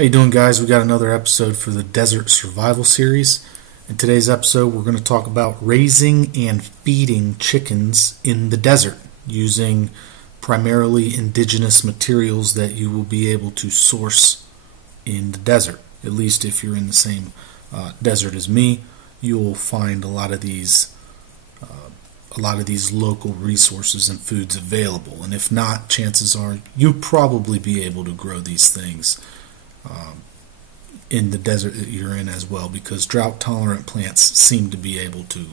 How you doing, guys? We got another episode for the Desert Survival Series. In today's episode, we're going to talk about raising and feeding chickens in the desert using primarily indigenous materials that you will be able to source in the desert. At least if you're in the same desert as me, you'll find a lot of these local resources and foods available. And if not, chances are you'll probably be able to grow these things in the desert that you're in as well, because drought-tolerant plants seem to be able to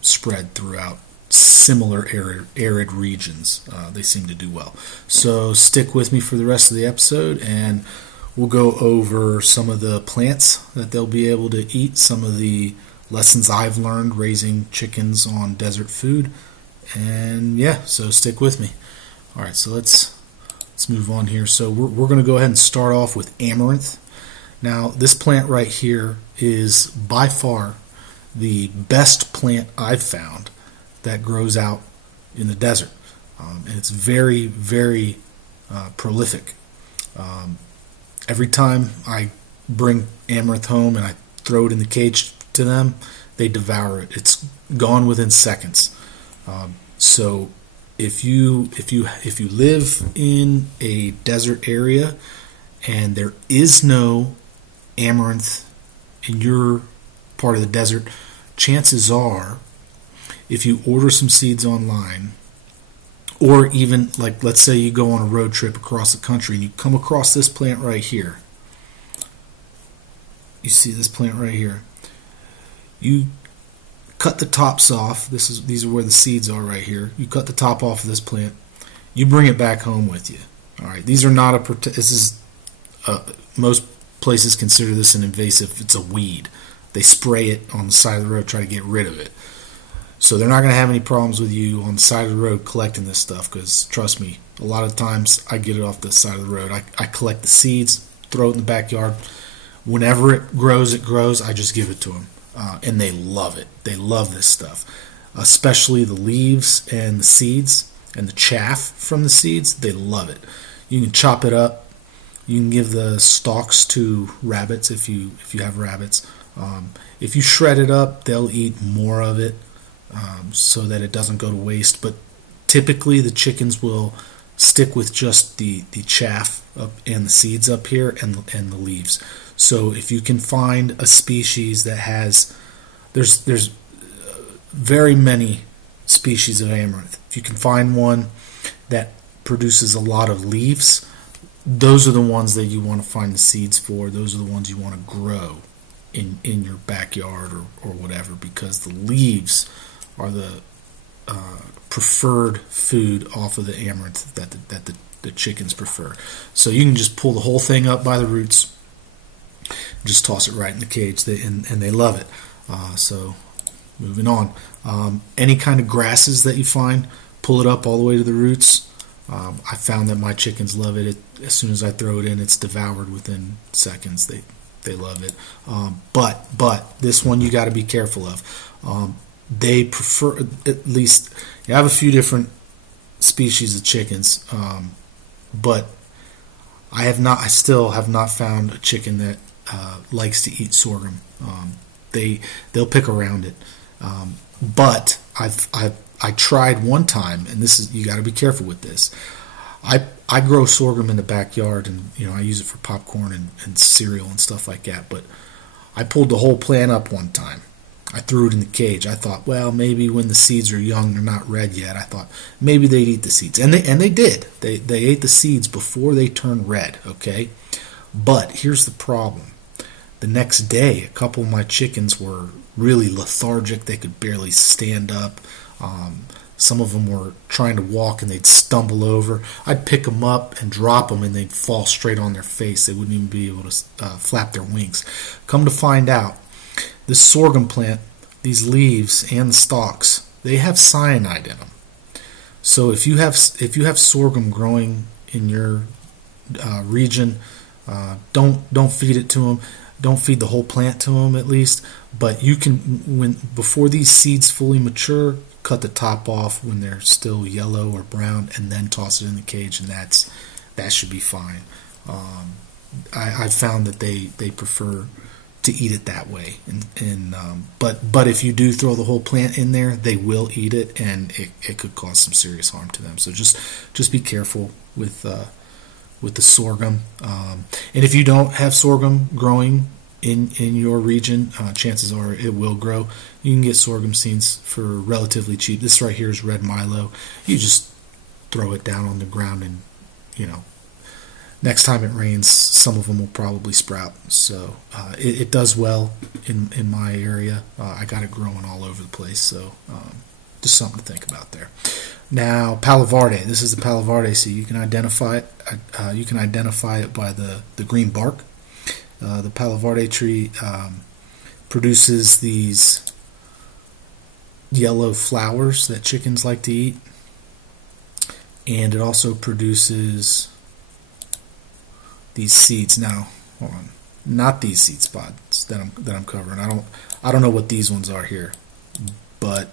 spread throughout similar arid regions. They seem to do well. So stick with me for the rest of the episode, and we'll go over some of the plants that they'll be able to eat, some of the lessons I've learned raising chickens on desert food, and yeah, so stick with me. All right, so let's move on here. So we're going to go ahead and start off with Amaranth. Now, this plant right here is by far the best plant I've found that grows out in the desert. And it's very, very prolific. Every time I bring Amaranth home and I throw it in the cage to them, they devour it. It's gone within seconds. So if you live in a desert area and there is no amaranth in your part of the desert, chances are, if you order some seeds online, or even, like, let's say you go on a road trip across the country and you come across this plant right here. You see this plant right here. You cut the tops off. These are where the seeds are right here. You cut the top off of this plant. You bring it back home with you. All right. These are not most places consider this an invasive. It's a weed. They spray it on the side of the road, try to get rid of it. So they're not going to have any problems with you on the side of the road collecting this stuff, because trust me, a lot of times I get it off the side of the road. I collect the seeds, throw it in the backyard. Whenever it grows. I just give it to them. And they love it. They love this stuff, especially the leaves and the seeds and the chaff from the seeds. They love it. You can chop it up. You can give the stalks to rabbits if you have rabbits. If you shred it up, they'll eat more of it so that it doesn't go to waste. But typically the chickens will stick with just the chaff up and the seeds up here and the leaves. So if you can find a species that has, there's very many species of amaranth. If you can find one that produces a lot of leaves, those are the ones that you want to find the seeds for. Those are the ones you want to grow in your backyard or whatever, because the leaves are the preferred food off of the amaranth that the chickens prefer. So you can just pull the whole thing up by the roots, just toss it right in the cage, and they love it. So moving on, any kind of grasses that you find, pull it up all the way to the roots. I found that my chickens love it. As soon as I throw it in, it's devoured within seconds. They love it. But this one you got to be careful of. They prefer, at least, you have a few different species of chickens, but I still have not found a chicken that likes to eat sorghum. They'll pick around it, but I tried one time, and you got to be careful with this. I grow sorghum in the backyard, and I use it for popcorn and cereal and stuff like that. But I pulled the whole plant up one time. I threw it in the cage. I thought, well, maybe when the seeds are young, they're not red yet. I thought maybe they'd eat the seeds, and they did. They ate the seeds before they turned red. Okay, but here's the problem. The next day, a couple of my chickens were really lethargic. They could barely stand up. Some of them were trying to walk and they'd stumble over. I'd pick them up and drop them, and they'd fall straight on their face. They wouldn't even be able to flap their wings. Come to find out, this sorghum plant, these leaves and the stalks, they have cyanide in them. So if you have sorghum growing in your region, don't feed it to them. Don't feed the whole plant to them, at least. But you can, before these seeds fully mature, cut the top off when they're still yellow or brown, and then toss it in the cage, and that should be fine. I've found that they prefer to eat it that way. But if you do throw the whole plant in there, they will eat it, and it could cause some serious harm to them. So just be careful with the sorghum. And if you don't have sorghum growing in your region, chances are it will grow. You can get sorghum seeds for relatively cheap. This right here is red Milo. You just throw it down on the ground, and next time it rains, some of them will probably sprout. So it does well in my area. I got it growing all over the place. So just something to think about there. Now, Palo Verde. This is the Palo Verde seed. You can identify it. You can identify it by the green bark. The Palo Verde tree produces these yellow flowers that chickens like to eat, and it also produces these seeds. Now, hold on, not these seed spots that I'm covering. I don't know what these ones are here, but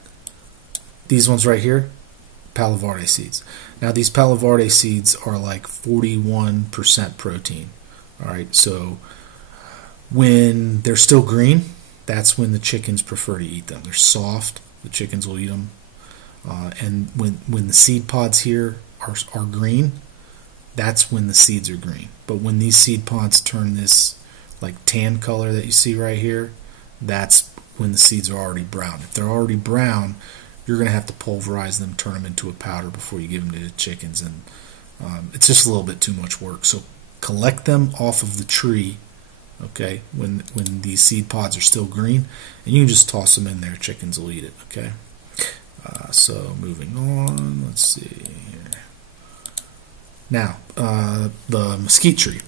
these ones right here, Palo Verde seeds. Now, these Palo Verde seeds are like 41% protein. All right, so when they're still green, that's when the chickens prefer to eat them. They're soft. The chickens will eat them. And when the seed pods here are green, that's when the seeds are green. But when these seed pods turn this like tan color that you see right here, that's when the seeds are already brown. If they're already brown, you're going to have to pulverize them, turn them into a powder before you give them to the chickens. And it's just a little bit too much work. So collect them off of the tree, okay, when these seed pods are still green, and you can just toss them in there. Chickens will eat it, okay? So moving on, let's see here. Now, the mesquite tree.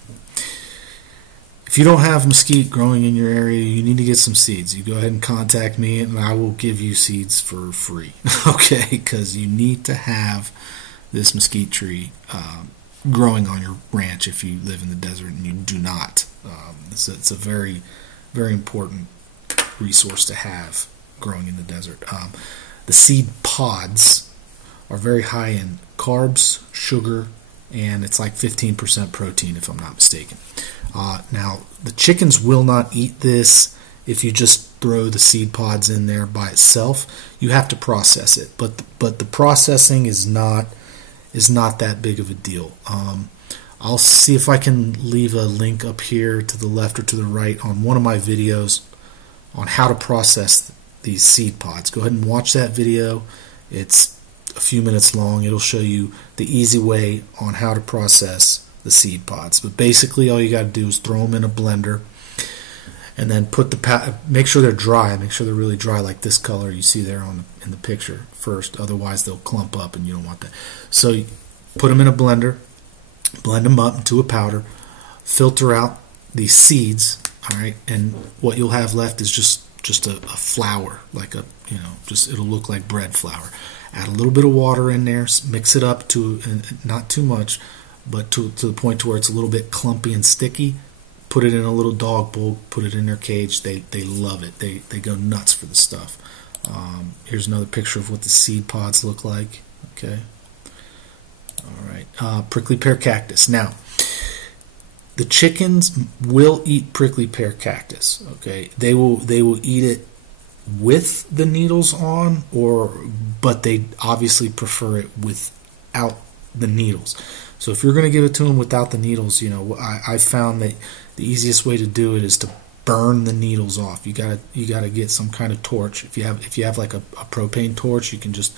If you don't have mesquite growing in your area, you need to get some seeds. You go ahead and contact me, and I will give you seeds for free, okay? Because you need to have this mesquite tree growing on your ranch if you live in the desert and you do not. It's a very, very important resource to have growing in the desert. The seed pods are very high in carbs, sugar, and it's like 15% protein if I'm not mistaken. Now, the chickens will not eat this if you just throw the seed pods in there by itself. You have to process it, but the processing is not that big of a deal. I'll see if I can leave a link up here to the left or to the right on one of my videos on how to process these seed pods. Go ahead and watch that video. It's a few minutes long. It'll show you the easy way on how to process the seed pods. But basically all you got to do is throw them in a blender, and then make sure they're dry. Make sure they're really dry, like this color you see there in the picture first. Otherwise they'll clump up, and you don't want that. So you put them in a blender, blend them up into a powder, filter out these seeds, all right, and what you'll have left is just a flour, like it'll look like bread flour. Add a little bit of water in there, mix it up and not too much, but to the point to where it's a little bit clumpy and sticky. Put it in a little dog bowl, put it in their cage. They love it. They go nuts for the stuff. Here's another picture of what the seed pods look like. Okay. All right. Prickly pear cactus. Now, the chickens will eat prickly pear cactus. Okay. They will eat it with the needles on, but they obviously prefer it without the needles. So if you're going to give it to them without the needles, I found that the easiest way to do it is to burn the needles off. You gotta get some kind of torch. If you have like a propane torch, you can just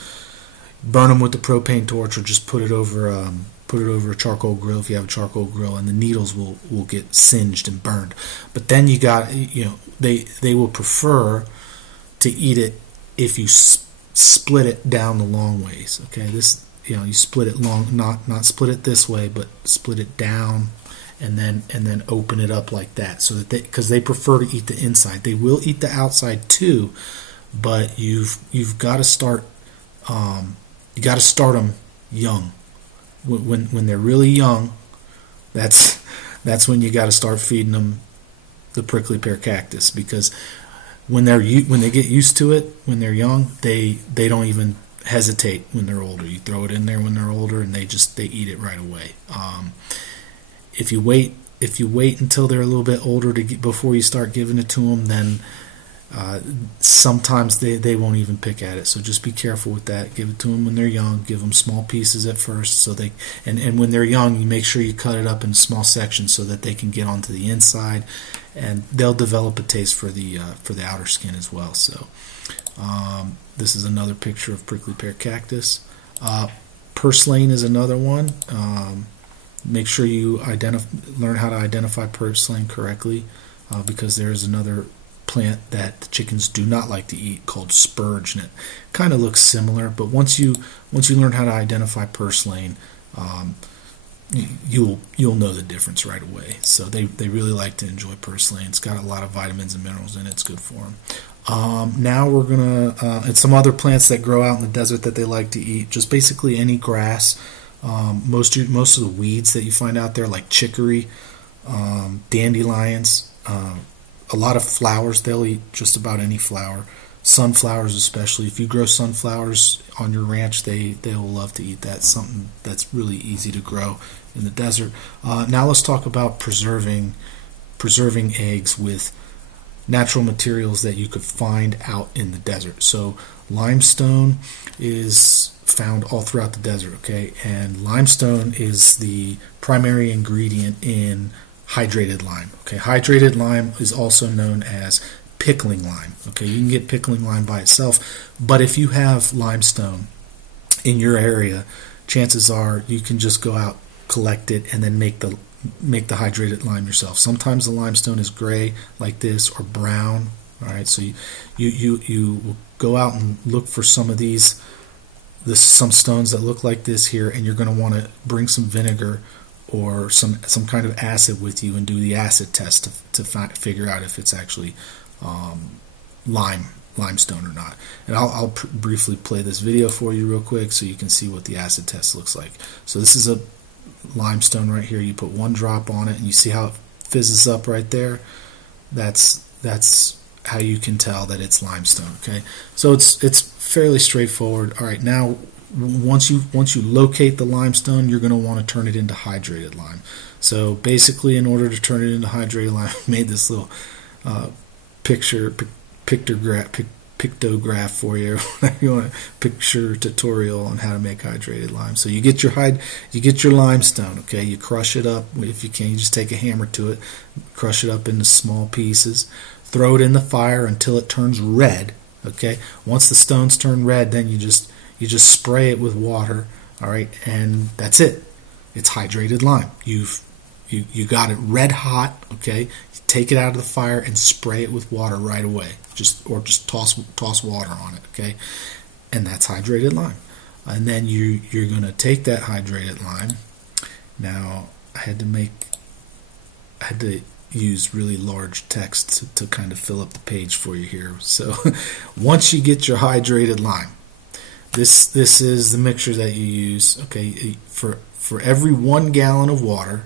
burn them with the propane torch, or just put it over a charcoal grill if you have a charcoal grill, and the needles will get singed and burned. But then they will prefer to eat it if you split it down the long ways. Okay, you split it long, not split it this way, but split it down, and then open it up like that, so that because they prefer to eat the inside. They will eat the outside too, but you've got to start them young. When they're really young, that's when you got to start feeding them the prickly pear cactus, because when they get used to it when they're young, they don't even hesitate when they're older. You throw it in there when they're older, and they eat it right away. If you wait if you wait until they're a little bit older before you start giving it to them, then sometimes they won't even pick at it. So just be careful with that. Give it to them when they're young. Give them small pieces at first, so and when they're young, you make sure you cut it up in small sections so that they can get onto the inside, and they'll develop a taste for the outer skin as well. So this is another picture of prickly pear cactus. Purslane is another one. Make sure you learn how to identify purslane correctly, because there is another plant that the chickens do not like to eat called spurge, and it kind of looks similar. But once you learn how to identify purslane, you'll know the difference right away. So they really like to enjoy purslane. It's got a lot of vitamins and minerals in it. It's good for them. Now we're gonna and some other plants that grow out in the desert that they like to eat. Just basically any grass. Most of the weeds that you find out there, like chicory, dandelions, a lot of flowers. They'll eat just about any flower. Sunflowers especially. If you grow sunflowers on your ranch, they will love to eat that. Something that's really easy to grow in the desert. Now let's talk about preserving eggs with natural materials that you could find out in the desert. So limestone is found all throughout the desert, okay? And limestone is the primary ingredient in hydrated lime. Okay, hydrated lime is also known as pickling lime. Okay, you can get pickling lime by itself, but if you have limestone in your area, chances are you can just go out, collect it, and then make the hydrated lime yourself. Sometimes the limestone is gray like this or brown. All right, so you go out and look for some of some stones that look like this here, and you're going to want to bring some vinegar or some kind of acid with you and do the acid test to figure out if it's actually limestone or not. And I'll briefly play this video for you real quick so you can see what the acid test looks like. So this is a limestone right here. You put one drop on it and you see how it fizzes up right there. That's how you can tell that it's limestone. Okay, so it's fairly straightforward. All right, now once you locate the limestone, you're going to want to turn it into hydrated lime. So basically, in order to turn it into hydrated lime, I made this little pictograph for you, whatever you want, picture tutorial on how to make hydrated lime. So you get your limestone, okay? You crush it up. If you can, you just take a hammer to it, crush it up into small pieces, throw it in the fire until it turns red, okay? Once the stones turn red, then you just spray it with water, all right? And that's it. It's hydrated lime. You got it red hot, okay? You take it out of the fire and spray it with water right away. Just toss water on it, okay? And that's hydrated lime. And then you're going to take that hydrated lime. Now I had to use really large text to kind of fill up the page for you here. So once you get your hydrated lime, this is the mixture that you use, okay? For every 1 gallon of water,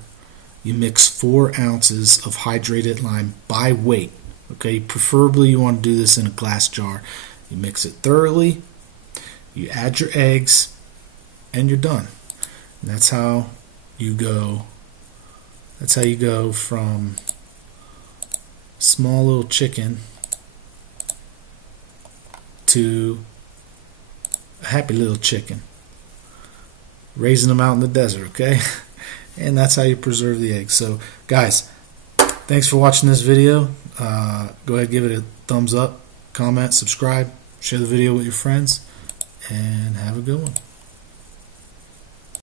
you mix 4 ounces of hydrated lime by weight. Okay, preferably you want to do this in a glass jar. You mix it thoroughly, you add your eggs, and you're done. And that's how you go. That's how you go from small little chicken to a happy little chicken, raising them out in the desert. Okay. And that's how you preserve the eggs. So guys, thanks for watching this video. Go ahead, give it a thumbs up, comment, subscribe, share the video with your friends, and have a good one.